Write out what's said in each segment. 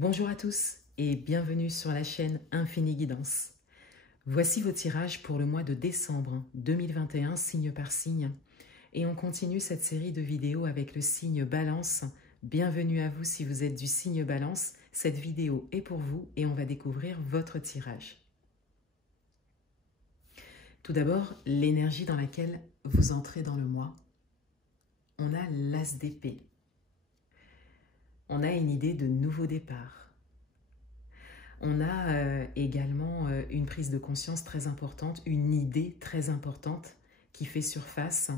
Bonjour à tous et bienvenue sur la chaîne Infini Guidance. Voici vos tirages pour le mois de décembre 2021, signe par signe. Et on continue cette série de vidéos avec le signe Balance. Bienvenue à vous si vous êtes du signe Balance. Cette vidéo est pour vous et on va découvrir votre tirage. Tout d'abord, l'énergie dans laquelle vous entrez dans le mois. On a l'As d'épée. On a une idée de nouveau départ. On a également une prise de conscience très importante, une idée très importante qui fait surface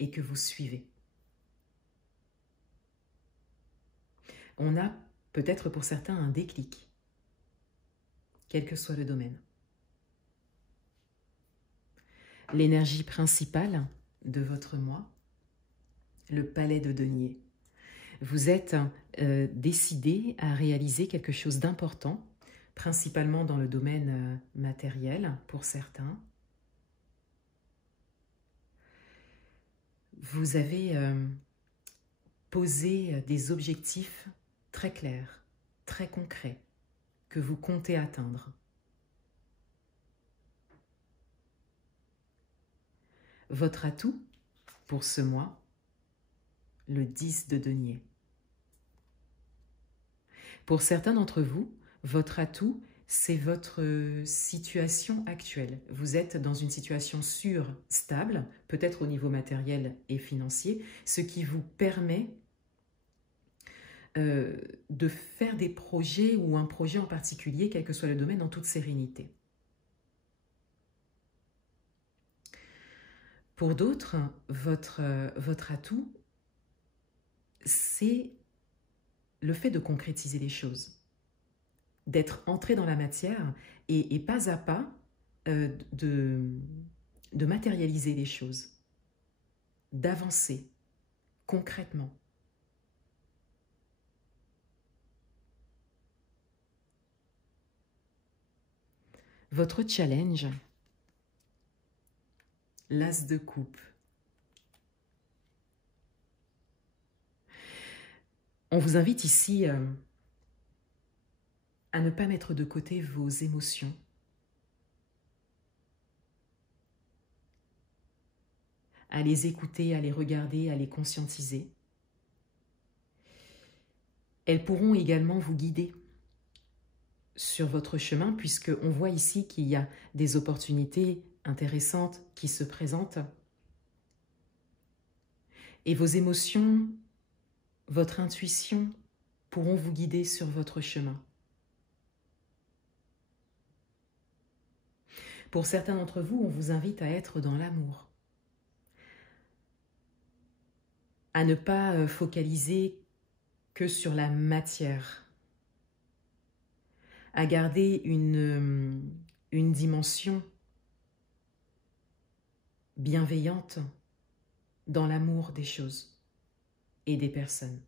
et que vous suivez. On a peut-être pour certains un déclic, quel que soit le domaine. L'énergie principale de votre mois, le palais de denier. Vous êtes décidé à réaliser quelque chose d'important, principalement dans le domaine matériel pour certains. Vous avez posé des objectifs très clairs, très concrets, que vous comptez atteindre. Votre atout pour ce mois, le 10 de denier. Pour certains d'entre vous, votre atout, c'est votre situation actuelle. Vous êtes dans une situation sûre, stable, peut-être au niveau matériel et financier, ce qui vous permet de faire des projets ou un projet en particulier, quel que soit le domaine, en toute sérénité. Pour d'autres, votre atout, c'est le fait de concrétiser les choses, d'être entré dans la matière et pas à pas de matérialiser les choses, d'avancer concrètement. Votre challenge, l'As de coupe. On vous invite ici à ne pas mettre de côté vos émotions, à les écouter, à les regarder, à les conscientiser. Elles pourront également vous guider sur votre chemin, puisqu'on voit ici qu'il y a des opportunités intéressantes qui se présentent. Et vos émotions, votre intuition pourront vous guider sur votre chemin. Pour certains d'entre vous, on vous invite à être dans l'amour, à ne pas focaliser que sur la matière, à garder une dimension bienveillante dans l'amour des choses et des personnes.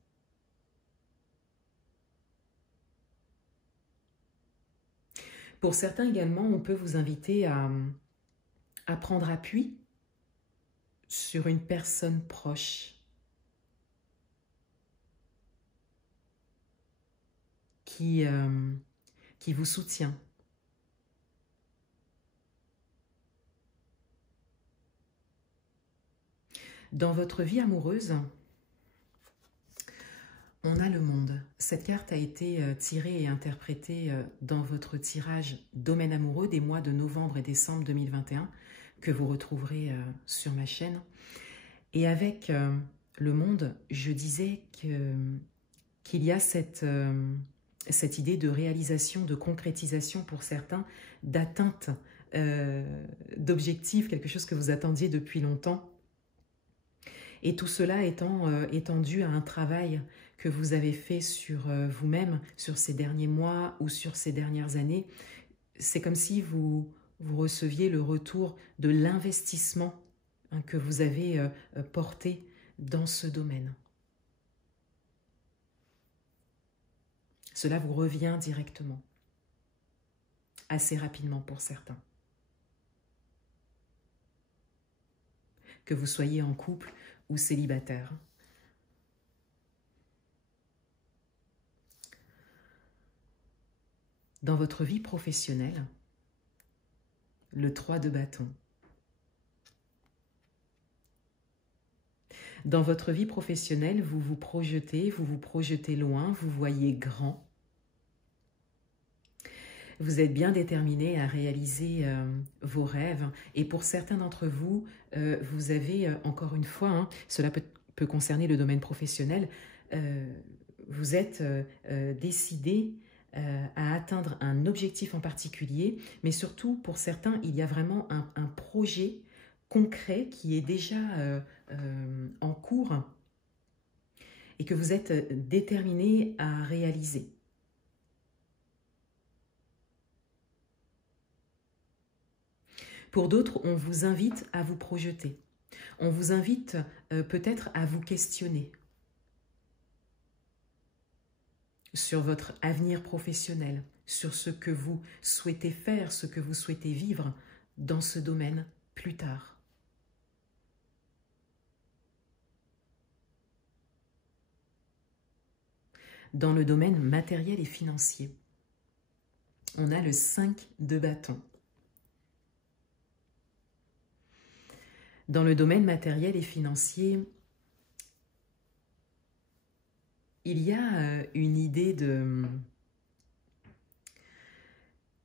Pour certains également, on peut vous inviter à prendre appui sur une personne proche qui vous soutient. Dans votre vie amoureuse, on a le monde. Cette carte a été tirée et interprétée dans votre tirage domaine amoureux des mois de novembre et décembre 2021 que vous retrouverez sur ma chaîne. Et avec le monde, je disais qu'il y a cette idée de réalisation, de concrétisation pour certains, d'atteinte d'objectifs, quelque chose que vous attendiez depuis longtemps. Et tout cela étant dû à un travail que vous avez fait sur vous-même, sur ces derniers mois ou sur ces dernières années. C'est comme si vous receviez le retour de l'investissement que vous avez porté dans ce domaine. Cela vous revient directement, assez rapidement pour certains. Que vous soyez en couple ou célibataire. Dans votre vie professionnelle, le 3 de bâton. Dans votre vie professionnelle, vous vous projetez loin, vous voyez grand. Vous êtes bien déterminé à réaliser vos rêves. Et pour certains d'entre vous, vous avez, encore une fois, hein, cela peut concerner le domaine professionnel, vous êtes décidé à atteindre un objectif en particulier, mais surtout, pour certains, il y a vraiment un projet concret qui est déjà en cours et que vous êtes déterminé à réaliser. Pour d'autres, on vous invite à vous projeter. On vous invite peut-être à vous questionner sur votre avenir professionnel, sur ce que vous souhaitez faire, ce que vous souhaitez vivre dans ce domaine plus tard. Dans le domaine matériel et financier, on a le 5 de bâton. Dans le domaine matériel et financier, il y a une idée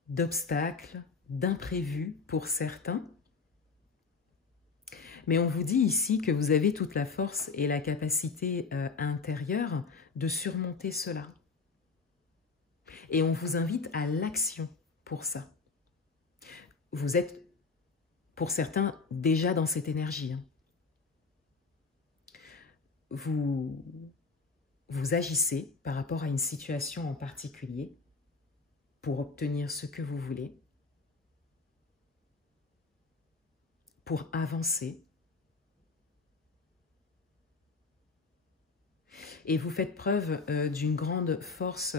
d'obstacles, d'imprévus pour certains. Mais on vous dit ici que vous avez toute la force et la capacité intérieure de surmonter cela. Et on vous invite à l'action pour ça. Vous êtes, pour certains, déjà dans cette énergie. Hein. Vous agissez par rapport à une situation en particulier pour obtenir ce que vous voulez, pour avancer. Et vous faites preuve d'une grande force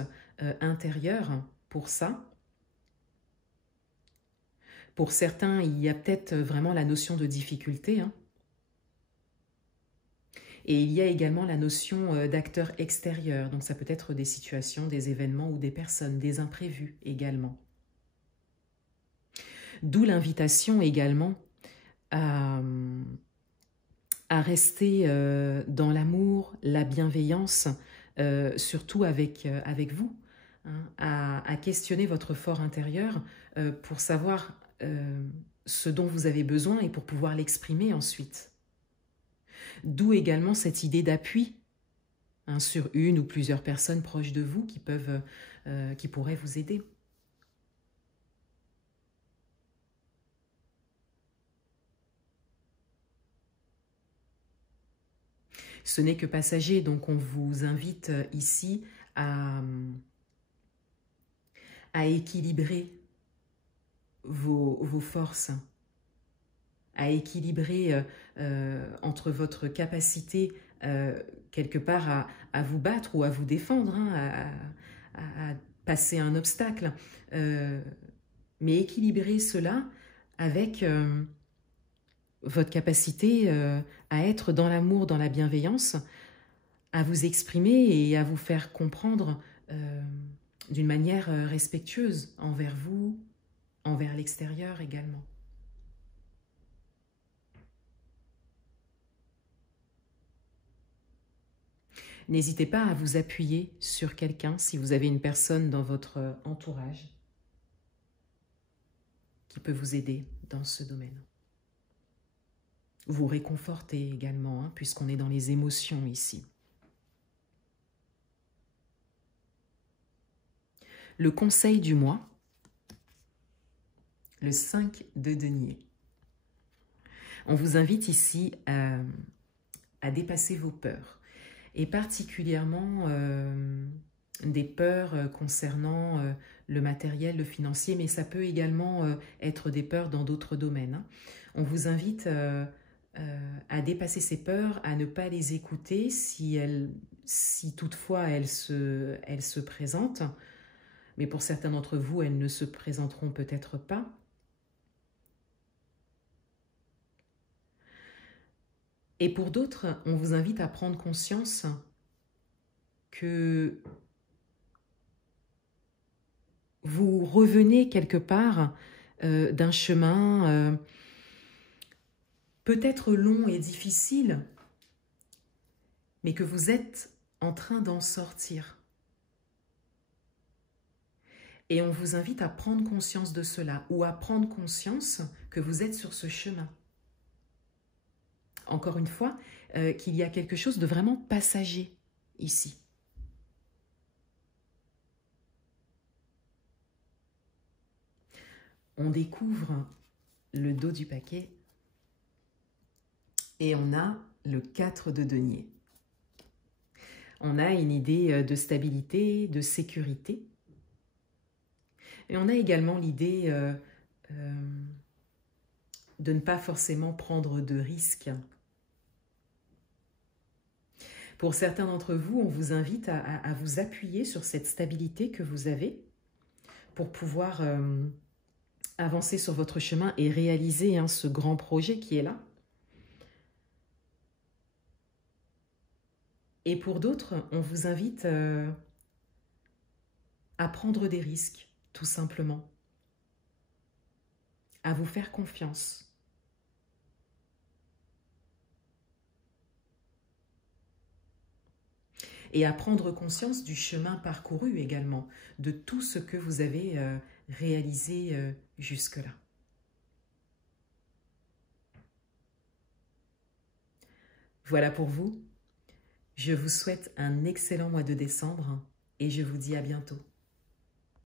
intérieure pour ça. Pour certains, il y a peut-être vraiment la notion de difficulté. Hein. Et il y a également la notion d'acteur extérieur. Donc ça peut être des situations, des événements ou des personnes, des imprévus également. D'où l'invitation également à rester dans l'amour, la bienveillance, surtout avec vous, hein, à questionner votre fort intérieur pour savoir ce dont vous avez besoin et pour pouvoir l'exprimer ensuite. D'où également cette idée d'appui hein, sur une ou plusieurs personnes proches de vous qui pourraient vous aider. Ce n'est que passager, donc on vous invite ici à équilibrer vos forces, à équilibrer entre votre capacité quelque part à vous battre ou à vous défendre, hein, à passer un obstacle, mais équilibrer cela avec votre capacité à être dans l'amour, dans la bienveillance, à vous exprimer et à vous faire comprendre d'une manière respectueuse envers vous, envers l'extérieur également. N'hésitez pas à vous appuyer sur quelqu'un si vous avez une personne dans votre entourage qui peut vous aider dans ce domaine. Vous réconforter également, hein, puisqu'on est dans les émotions ici. Le conseil du mois, le 5 de denier. On vous invite ici à dépasser vos peurs, et particulièrement des peurs concernant le matériel, le financier, mais ça peut également être des peurs dans d'autres domaines. Hein. On vous invite à dépasser ces peurs, à ne pas les écouter si toutefois elles se présentent, mais pour certains d'entre vous, elles ne se présenteront peut-être pas. Et pour d'autres, on vous invite à prendre conscience que vous revenez quelque part d'un chemin peut-être long et difficile, mais que vous êtes en train d'en sortir. Et on vous invite à prendre conscience de cela ou à prendre conscience que vous êtes sur ce chemin. Encore une fois, qu'il y a quelque chose de vraiment passager ici. On découvre le dos du paquet et on a le 4 de denier. On a une idée de stabilité, de sécurité. Et on a également l'idée de ne pas forcément prendre de risques. Pour certains d'entre vous, on vous invite à vous appuyer sur cette stabilité que vous avez pour pouvoir avancer sur votre chemin et réaliser ce grand projet qui est là. Et pour d'autres, on vous invite à prendre des risques, tout simplement. À vous faire confiance. Et à prendre conscience du chemin parcouru également, de tout ce que vous avez réalisé jusque-là. Voilà pour vous. Je vous souhaite un excellent mois de décembre et je vous dis à bientôt.